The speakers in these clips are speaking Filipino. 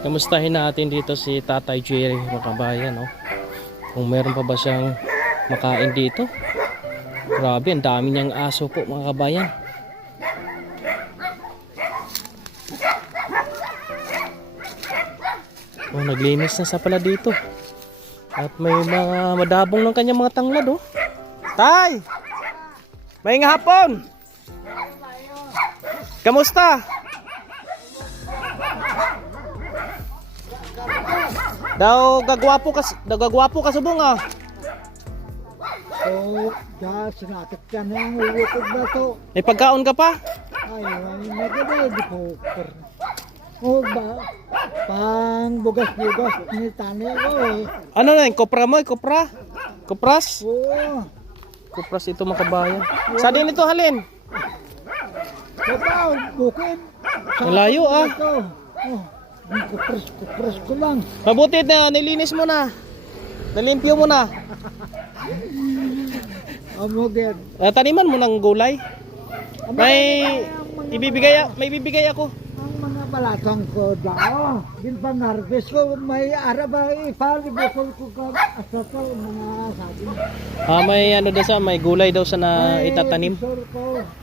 Kamustahin natin dito si Tatay Jerry, mga kabayan, no? Kung meron pa ba siyang makain dito. Grabe, ang dami niyang aso po, mga kabayan. Oh, naglinis na sa pala dito. At may mga madabong ng kanyang mga tanglad, oh. Tay! May nga hapon! Kamusta? Daw gagwapo ka subong ah. So, sinakit ka na yung ulukod na to. May pagkaon ka pa? Ay, nagagay po. O ba, pang bugas-bugas ni tani ko eh. Ano na yung kopra mo? Kopra? Kopras? Oo. Kopras ito, mga kabayan. Sa din ito halin? Ito, bukid. Malayo ah. Oh, kupres ko lang. Mabuti na nilinis mo na. Nalimpyo mo na. Amugid. Taniman mo ng gulay. May bibigay ako. Ang mga balatang ko daw. Din pa narvest ko. May araba ipalibukol ko ka. Asa to, mga sabi. May ano daw sa, may gulay daw sa na itatanim.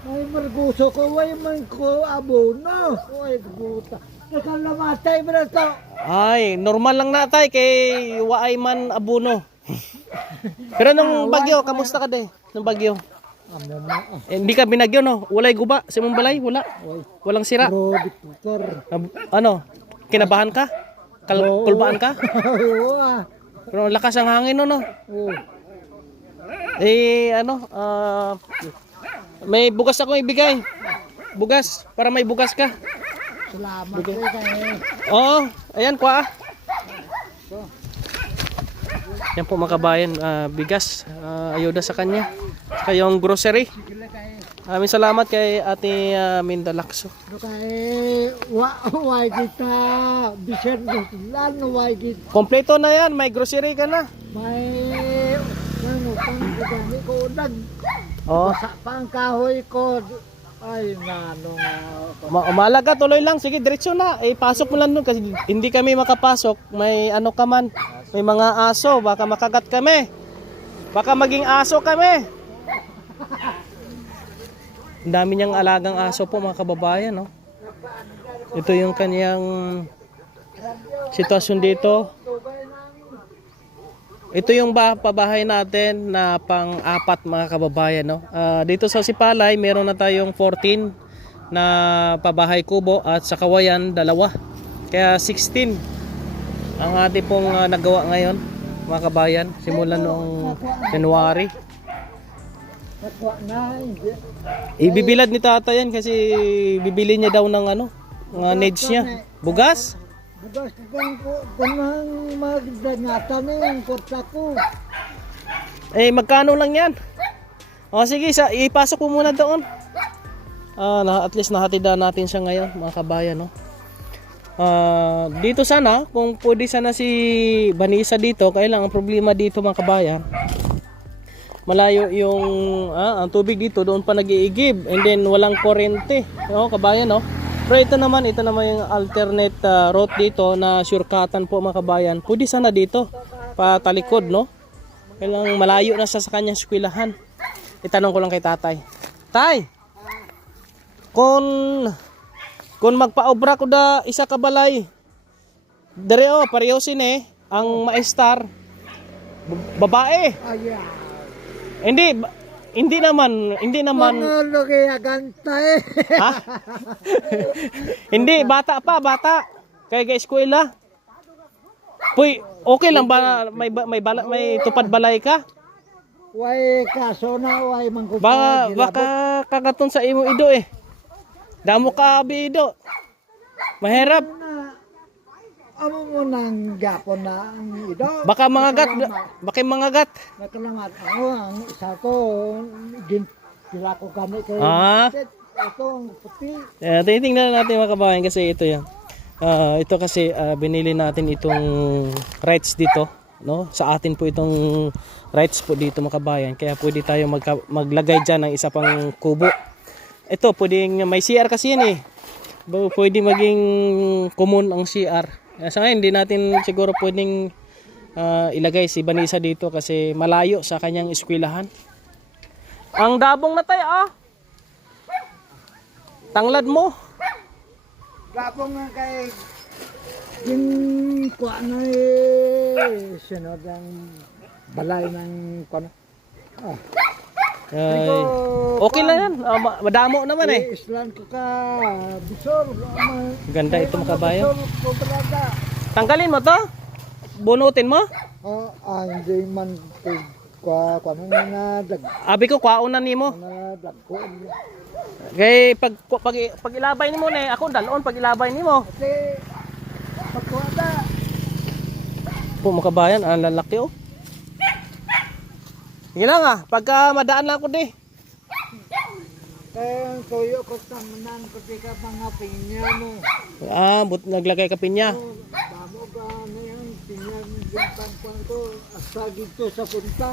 May marguso ko. Way man ko abono. Way guta. Nakalamatay mo na to. Ay, normal lang na tay kay waay man abuno. Pero nung bagyo, kamusta ka de? Nung bagyo. Hindi ka binagyo no? Walay guba sa imong balay, wala. Walang sira. Grabe putor. Ano? Kinabahan ka? Kulbaan ka? Oo ah. Pero lakas ang hangin no. Oo. May bugas ako ibigay. Bugas para may bugas ka. Salamat kayo. Oo, ayan kwa. Yan po, mga kabayan, bigas, ayuda sa kanya. Kayong grocery. Maraming salamat kay Ate Minda Lacso. Kay why kita bisan lan why kita Kompleto na yan, may grocery ka na. may ano pang gani ko nag Oh, basa pa ang kahoy ko. Ay nano umalaga tuloy lang. Sige, diretso na. Pasok mo lang doon kasi hindi kami makapasok. May ano ka man, may mga aso, baka makagat kami. Baka maging aso kami. Ang dami niyang alagang aso po, mga kababayan, no? Ito yung kanyang sitwasyon dito. Ito yung pabahay natin na pang-apat, mga kababayan, no? Dito sa Sipalay, meron na tayong 14 na pabahay kubo at sa Kawayan, 2. Kaya 16 ang ating pong nagawa ngayon, mga kabayan, simulan noong January. Ibibilad ni tata yan kasi bibili niya daw ng ano, mga needs niya. Bugas? bugas ko kanang magdangatan ng kurta ko. Magkano lang yan? Sige, ipasok mo muna doon. At least nahatid natin siya ngayon, mga kabayan, no? Dito sana, kung pwede sana si Vanessa dito, kailang ang problema dito, mga kabayan, malayo yung ang tubig dito, doon pa nag-iigib, and then walang kuryente, no, kabayan, no? Pero ito naman yung alternate route dito na shortcutan po, mga kabayan. Pwede sana dito patalikod, no? Kailang malayo na sa kanyang eskwelahan. Itanong ko lang kay tatay. Tay, kung magpaobra ko da isa ka balay, dere pareho sine ang maestar babae. Hindi naman Ano kaya ganta eh. ha? Hindi, bata. Kaya eskwela. Puy, okay lang ba may tupad balay ka? Way kaso na way mangkupa. Baka kagaton sa imo ido eh. Damo ka bido. Mahirap. Amo mo nang gapon na ang ido. Baka mangagat. Nakalamat ako ang isa ko sila ko kami kay ito ang puti. Titingnan natin, mga kabayan, kasi ito yan. Ito kasi binili natin itong rights dito, no? Sa atin po itong rights po dito, mga kabayan. Kaya pwede tayo maglagay dyan ng isa pang kubo. Ito pwedeng may CR kasi yan eh. Pwede maging common ang CR. Sa ngayon, hindi natin siguro pwedeng ilagay si Vanessa dito kasi malayo sa kanyang eskwelahan. Ang dabong na tayo, tanglad mo. Gapong nga kay yung kuha na sunod ang balay ng kuha. Ay, okay lang yan. Madamo naman eh. Islan ko ka, bisor. Ganda ito mga kabayan. Tanggalin mo to? Bunutin mo? Hindi man kuha na dag. Abi ko, kwaunan nimo. Na dagko. Kay pag ilabay nimo na ako dalon pag ilabay nimo. Kasi pagkuha na. Po mga kabayan, ang lalaki oh. Sige lang pagka madaan lang ako di. Kaya tuyo ko tamanan ko ka mga pinya mo. Naglagay ka pinya. Damo ka na yan, pinya ng ko. Asa dito sa punta.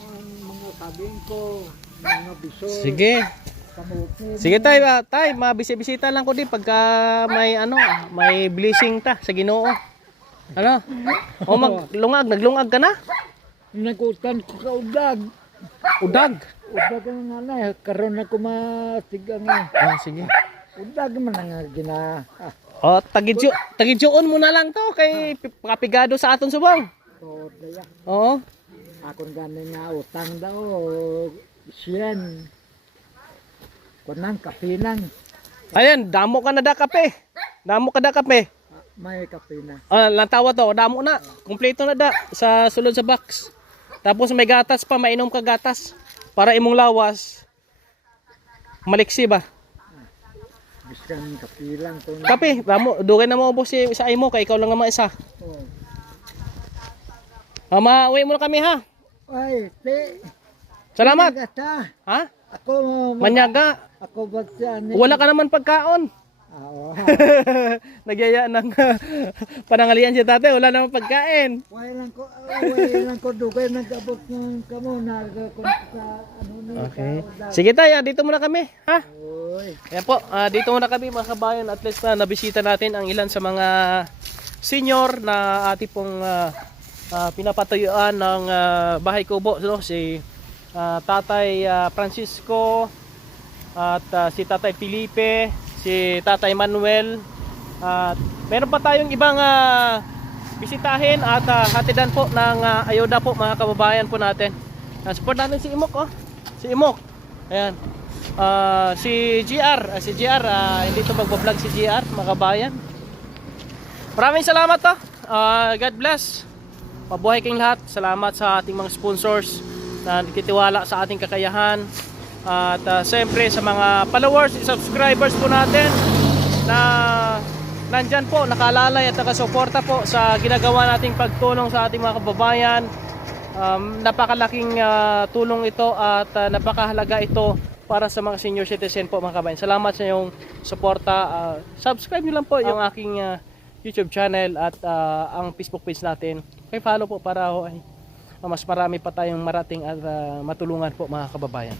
Ang mga kabing ko, mga bisor. Sige. Kamuti. Sige tay, mabisita lang ko di pagka may blessing ta sa Ginoo. Ano? O naglungag ka na? Nagutan ko ka udag. Udag. Udag ang nanay, karon ako matigang Sige. udag man ang gina. Tagidyoon mo na lang to kay kapigado sa aton subong. Daya. Oo. Akong ganin nga utang daw, siyan. Kunang kapinang, Ayan, damo ka na da kape. Damo ka da kape. may kapina. Lantawa to, damo na. Kumpleto na da sa sulod sa box. Tapos may gatas pa, mainom ka gatas. Para imong lawas. Maliksi ba? Biskan kapilang ko. Kape, damo, dugay na mo ubos sa imo kay ikaw lang naman isa. Oh. Mauwi mo na kami ha. Ay, te. Salamat. Gata. Ha? Ako Manyaga. Ako ba siya ni? Wala ka naman pagkaon. Oo. Nagyaya ng panangalian si tate, wala naman pagkain. Wala lang ko dugay nagabot ng kamo na ko sa ano na. Okay. Sige tayo, dito muna kami, ha? Oy. Ayan po, dito muna kami mga kabayan, at least na nabisita natin ang ilan sa mga senior na ating pong pinapatuyuan ng bahay kubo, no? Si Tatay Francisco at si Tatay Felipe, si Tatay Manuel, at meron pa tayong ibang bisitahin at hatidan po ng ayuda po mga kababayan po natin. Support natin si Imok, si Imok. Ayan. Si GR, hindi to magbablog si GR mga kabayan. Maraming salamat God bless. Mabuhay kayong lahat. Salamat sa ating mga sponsors na nagtitiwala sa ating kakayahan. At siyempre sa mga followers and subscribers po natin na nandyan po, nakalalay at nakasuporta po sa ginagawa nating pagtulong sa ating mga kababayan. Napakalaking tulong ito at napakahalaga ito para sa mga senior citizen po mga kabayan. Salamat sa iyong suporta. Subscribe nyo lang po yung aking YouTube channel at ang Facebook page natin. Kaya follow po para mas marami pa tayong marating at matulungan po mga kababayan.